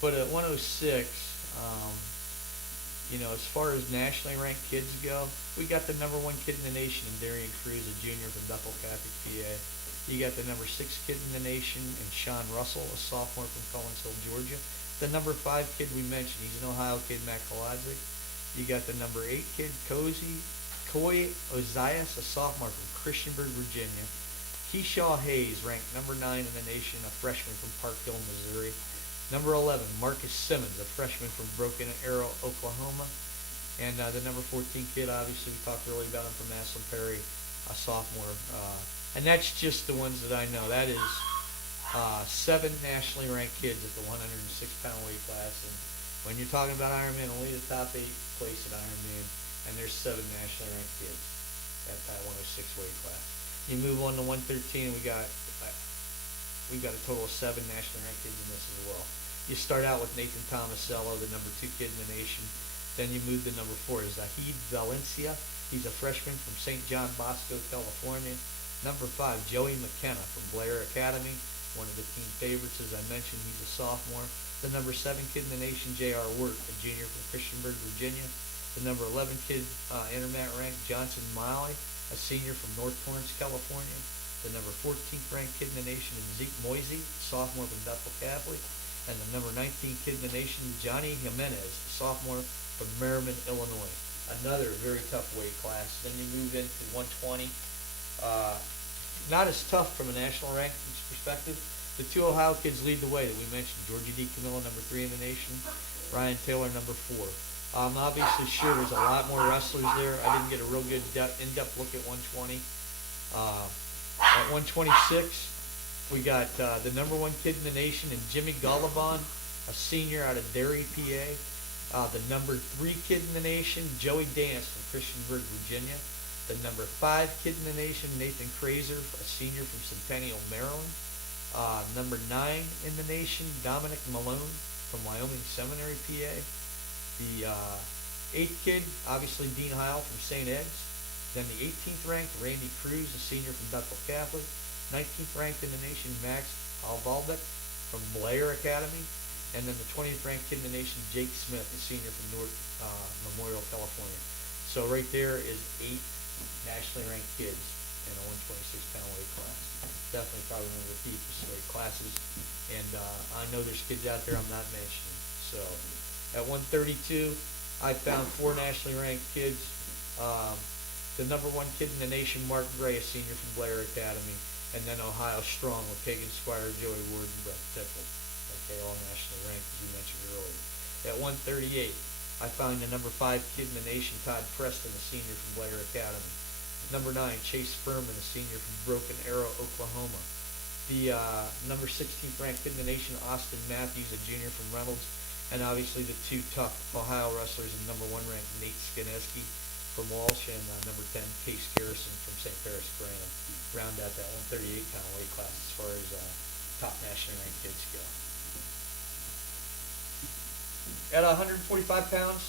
But at 106, um, as far as nationally ranked kids go, we got the number one kid in the nation in Darian Cruz, a junior from Bethel Catholic, PA. You got the number six kid in the nation, and Sean Russell, a sophomore from Collinsville, Georgia. The number five kid we mentioned, he's an Ohio kid, Matt Kolodzic. You got the number eight kid, Coy Ozias, a sophomore from Christiansburg, Virginia. Keyshaw Hayes, ranked number 9 in the nation, a freshman from Park Hill, Missouri. Number 11, Marcus Simmons, a freshman from Broken Arrow, Oklahoma. And the number 14 kid, obviously, we talked earlier about him from Maslin Perry, a sophomore. And that's just the ones that I know. That is 7 nationally ranked kids at the 106-pound weight class. And when you're talking about Ironman, only the top 8 place at Ironman, and there's 7 nationally ranked kids at that 106 weight class. You move on to 113, and we've got a total of 7 nationally ranked kids in this as well. You start out with Nathan Tomasello, the number 2 kid in the nation. Then you move to number 4, Zahid Valencia. He's a freshman from St. John Bosco, California. Number 5, Joey McKenna from Blair Academy, one of the team favorites, as I mentioned. He's a sophomore. The number 7 kid in the nation, J.R. Wirt, a junior from Christiansburg, Virginia. The number 11 kid, intermat ranked, Johnson Miley, a senior from North Torrance, California. The number 14th ranked kid in the nation is Zeke Moisey, sophomore from Bethel Catholic. And the number 19 kid in the nation, Johnny Jimenez, sophomore from Merriman, Illinois. Another very tough weight class. Then you move into 120. Not as tough from a national rankings perspective. The 2 Ohio kids lead the way that we mentioned. Georgie D. Camilla, number 3 in the nation. Ryan Taylor, number 4. I'm obviously sure there's a lot more wrestlers there. I didn't get a real good in-depth look at 120. At 126, we got the number 1 kid in the nation, and Jimmy Gollivon, a senior out of Derry, PA. The number 3 kid in the nation, Joey Dance from Christiansburg, Virginia. The number 5 kid in the nation, Nathan Kraser, a senior from Centennial, Maryland. Number 9 in the nation, Dominic Malone from Wyoming Seminary, PA. The 8th kid, obviously Dean Heil from St. Ed's. Then the 18th ranked, Randy Cruz, a senior from Bethel Catholic. 19th ranked in the nation, Max Alvalbeck from Blair Academy. And then the 20th ranked kid in the nation, Jake Smith, a senior from North Memorial, California. So right there is 8 nationally ranked kids in a 126-pound weight class. Definitely probably one of the deepest weight classes. And I know there's kids out there I'm not mentioning. So at 132, I found 4 nationally ranked kids. The number 1 kid in the nation, Mark Gray, a senior from Blair Academy. And then Ohio Strong with Kagan Squire, Joey Ward, and Brett Tickle. Okay, all nationally ranked, as you mentioned earlier. At 138, I found the number 5 kid in the nation, Todd Preston, a senior from Blair Academy. Number 9, Chase Furman, a senior from Broken Arrow, Oklahoma. The number 16th ranked kid in the nation, Austin Matthews, a junior from Reynolds. And obviously the 2 tough Ohio wrestlers, and number 1 ranked Nate Skineski from Walsh, and number 10, Case Garrison from St. Paris Graham. Round out that 138-pound weight class as far as top nationally ranked kids go. At 145 pounds,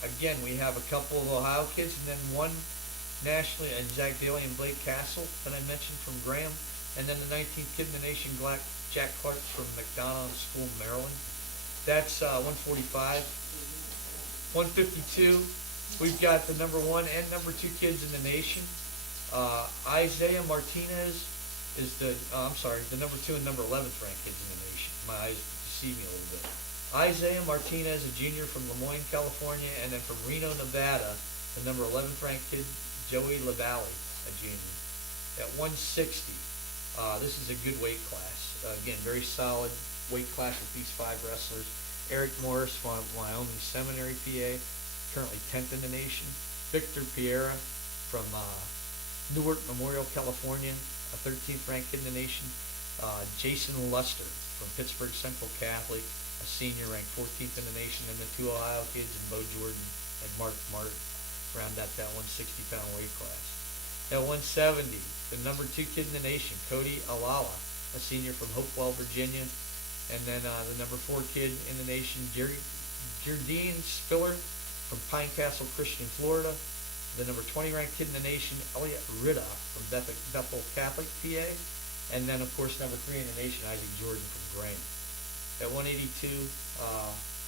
again, we have a couple of Ohio kids, and then 1 nationally, and Zach Daly and Blake Castle that I mentioned from Graham, and then the 19th kid in the nation, Jack Clark from McDonald School, Maryland. That's 145. 152, we've got the number 1 and number 2 kids in the nation. Isaiah Martinez is the number 2 and number 11th ranked kids in the nation. My eyes deceive me a little bit. Isaiah Martinez, a junior from Lemoyne, California, and then from Reno, Nevada, the number 11th ranked kid, Joey LaValle, a junior. At 160, this is a good weight class. Again, very solid weight class with these 5 wrestlers. Eric Morris from Wyoming Seminary, PA, currently 10th in the nation. Victor Piera from Newark Memorial, California, a 13th ranked kid in the nation. Jason Luster from Pittsburgh Central Catholic, a senior, ranked 14th in the nation. And the 2 Ohio kids, and Bo Jordan and Mark Martin, round out that 160-pound weight class. At 170, the number 2 kid in the nation, Cody Alala, a senior from Hopewell, Virginia. And then the number 4 kid in the nation, Jardine Spiller from Pine Castle Christian, Florida. The number 20 ranked kid in the nation, Elliot Riddoff from Bethel Catholic, PA. And then, of course, number 3 in the nation, Isaac Jordan from Graham. At 182,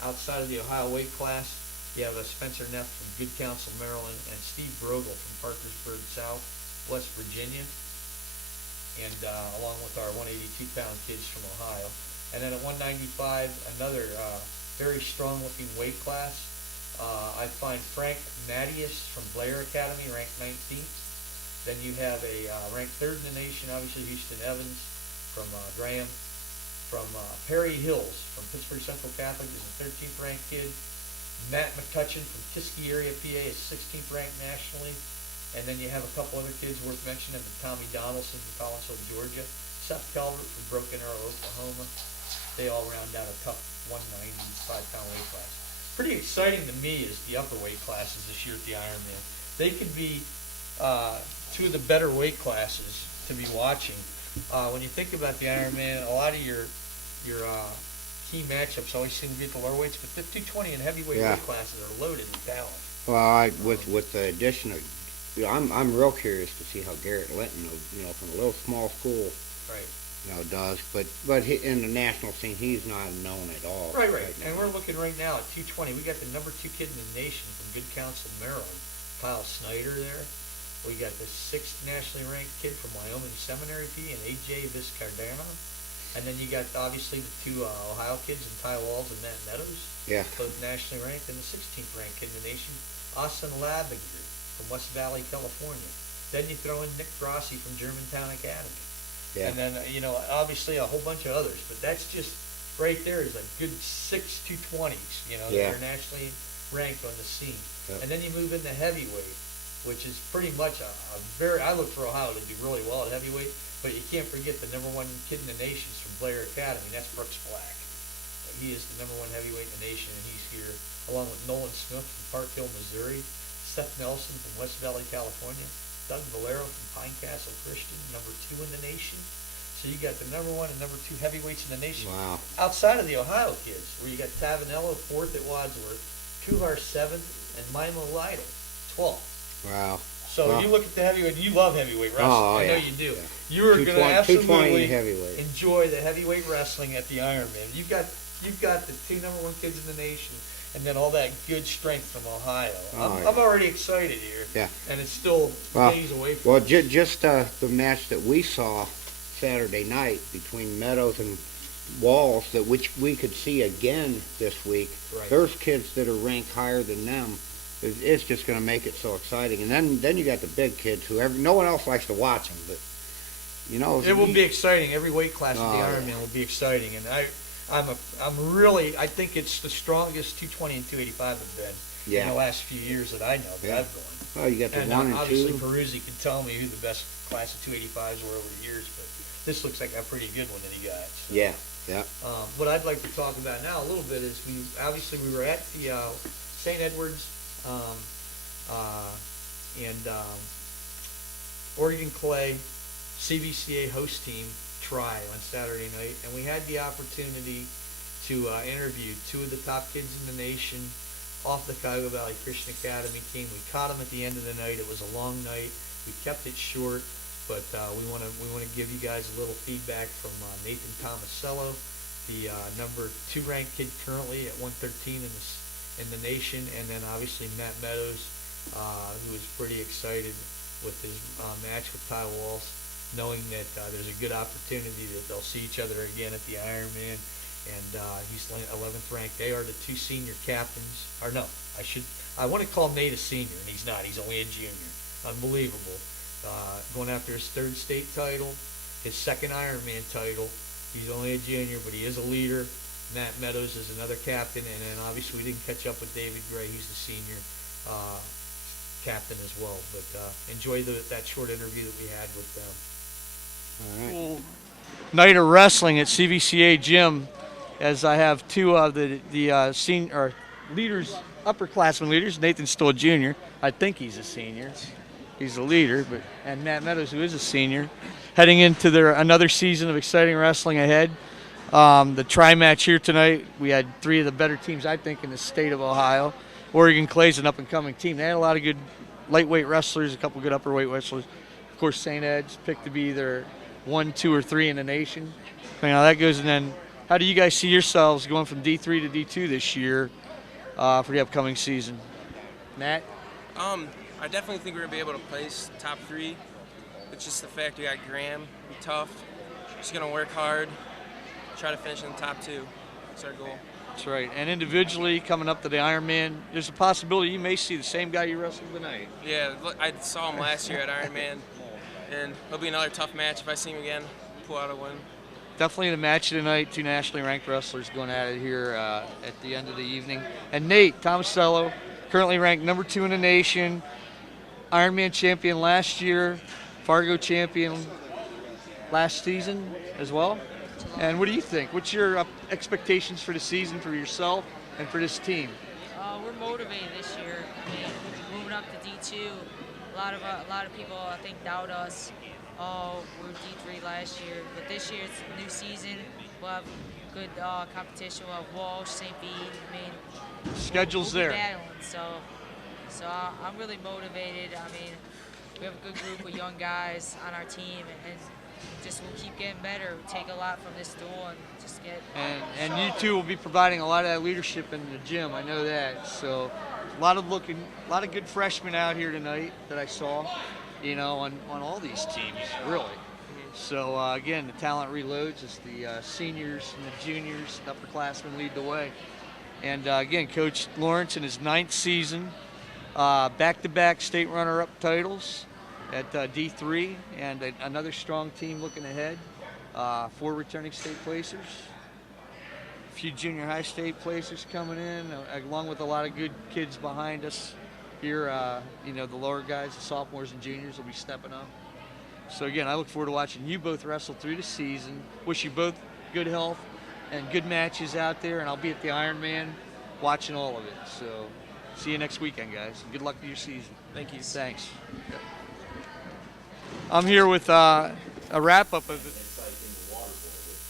outside of the Ohio weight class, you have Spencer Neff from Good Counsel, Maryland, and Steve Brogel from Parkersburg South, West Virginia, and along with our 182-pound kids from Ohio. And then at 195, another very strong-looking weight class. I find Frank Mattias from Blair Academy, ranked 19th. Then you have a ranked third in the nation, obviously Houston Evans from Graham. From Perry Hills from Pittsburgh Central Catholic is a 13th ranked kid. Matt McCutcheon from Kiski area, PA is 16th ranked nationally. And then you have a couple other kids worth mentioning, Tommy Donaldson from Collinsville, Georgia. Seth Calvert from Broken Arrow, Oklahoma. They all round out a tough 195-pound weight class. Pretty exciting to me is the upper weight classes this year at the Ironman. They could be two of the better weight classes to be watching. When you think about the Ironman, a lot of your key matchups always seem to be at the lower weights, but the 220 and heavyweight weight classes are loaded with talent. Well, with the addition of, I'm real curious to see how Garrett Linton, from a little small school, right, does. But in the national scene, he's not known at all. Right. And we're looking right now at 220. We got the number 2 kid in the nation from Good Counsel, Maryland, Kyle Snyder there. We got the 6th nationally ranked kid from Wyoming Seminary, P, and AJ Vizcardano. And then you got obviously the 2 Ohio kids, and Ty Walls and Matt Meadows, both nationally ranked, and the 16th ranked kid in the nation, Austin Labinger from West Valley, California. Then you throw in Nick Grossi from Germantown Academy. And then, obviously a whole bunch of others. But that's just, right there is a good 6 220s, that are nationally ranked on the scene. And then you move into heavyweight, which is pretty much I look for Ohio to do really well at heavyweight, but you can't forget the number 1 kid in the nation is from Blair Academy, and that's Brooks Black. He is the number 1 heavyweight in the nation, and he's here along with Nolan Smith from Park Hill, Missouri, Seth Nelson from West Valley, California, Doug Valero from Pine Castle Christian, number 2 in the nation. So you got the number 1 and number 2 heavyweights in the nation. Wow. Outside of the Ohio kids, where you got Tavanello 4th at Wadsworth, Kuhar 7th, and Mimo Lytle 12th. Wow. So you look at the heavyweight, you love heavyweight wrestling. I know you do. Yeah. You are going to absolutely heavyweight. enjoy the heavyweight wrestling at the Ironman. You've got the 2 number 1 kids in the nation, and then all that good strength from Ohio. I'm already excited here. Yeah. And it's still days away from us. Just the match that we saw Saturday night between Meadows and Walls, which we could see again this week. Right. There's kids that are ranked higher than them. It's just going to make it so exciting. And then you got the big kids who no one else likes to watch them, but it will be exciting. Every weight class at the Ironman will be exciting, and I think it's the strongest 220 and 285 have been in the last few years that I know that I've gone. Well, you got the 1 and 2. Obviously, Peruzzi can tell me who the best class of 285s were over the years, but this looks like a pretty good one that he got. So. Yeah. What I'd like to talk about now a little bit is we were at the St. Edwards and Oregon Clay CVCA host team try on Saturday night, and we had the opportunity to interview 2 of the top kids in the nation off the Cuyahoga Valley Christian Academy team. We caught them at the end of the night. It was a long night. We kept it short, but we want to give you guys a little feedback from Nathan Tomasello, the number 2 ranked kid currently at 113 in the nation, and then obviously Matt Meadows, who is pretty excited with his match with Ty Walsh, knowing that there's a good opportunity that they'll see each other again at the Ironman, and he's 11th ranked. They are the 2 senior captains. Or no, I want to call Nate a senior, and he's not. He's only a junior. Unbelievable. Going after his 3rd state title, his 2nd Ironman title. He's only a junior, but he is a leader. Matt Meadows is another captain, and then obviously we didn't catch up with David Gray. He's the senior captain as well. But enjoy that short interview that we had with them. All right. Night of wrestling at CVCA gym, as I have 2 of the senior leaders, upperclassmen leaders. Nathan's still a junior. I think he's a senior. He's a leader, and Matt Meadows, who is a senior, heading into another season of exciting wrestling ahead. The tri-match here tonight, we had 3 of the better teams, I think, in the state of Ohio. Oregon Clay's an up-and-coming team. They had a lot of good lightweight wrestlers, a couple good upperweight wrestlers. Of course, St. Ed's picked to be either 1, 2, or 3 in the nation. Depending on how that goes. And then How do you guys see yourselves going from D3 to D2 this year for the upcoming season? Matt? I definitely think we're going to be able to place top 3. It's just the fact we got Graham, be tough, just going to work hard, try to finish in the top 2. That's our goal. That's right. And individually, coming up to the Ironman, there's a possibility you may see the same guy you wrestled tonight. Yeah, I saw him last year at Ironman, and it'll be another tough match if I see him again, pull out a win. Definitely the match of the night, 2 nationally ranked wrestlers going at it here at the end of the evening. And Nate Tomasello, currently ranked number 2 in the nation, Ironman champion last year, Fargo champion last season as well. And what do you think? What's your expectations for the season for yourself and for this team? We're motivated this year. I mean, moving up to D2, a lot of people I think doubt us. Oh, we were D3 last year, but this year it's a new season. We'll have good competition. We'll have Walsh, St. Bede. I mean, Schedule's we'll be there. battling, so I'm really motivated. I mean, we have a good group of young guys on our team, and just we'll keep getting better. We take a lot from this duel and just get. And you two will be providing a lot of that leadership in the gym. I know that. So a lot of good freshmen out here tonight that I saw. You know, on all these teams, really. So, again, the talent reloads as the seniors and the juniors and upperclassmen lead the way. And, again, Coach Lawrence in his 9th season, back-to-back state runner-up titles at D3, and another strong team looking ahead. 4 returning state placers, a few junior high state placers coming in, along with a lot of good kids behind us. Here, you know, the lower guys, the sophomores and juniors will be stepping up. So again, I look forward to watching you both wrestle through the season. Wish you both good health and good matches out there, and I'll be at the Ironman watching all of it. So see you next weekend, guys. Good luck with your season. Thank you. Thanks. I'm here with a wrap-up of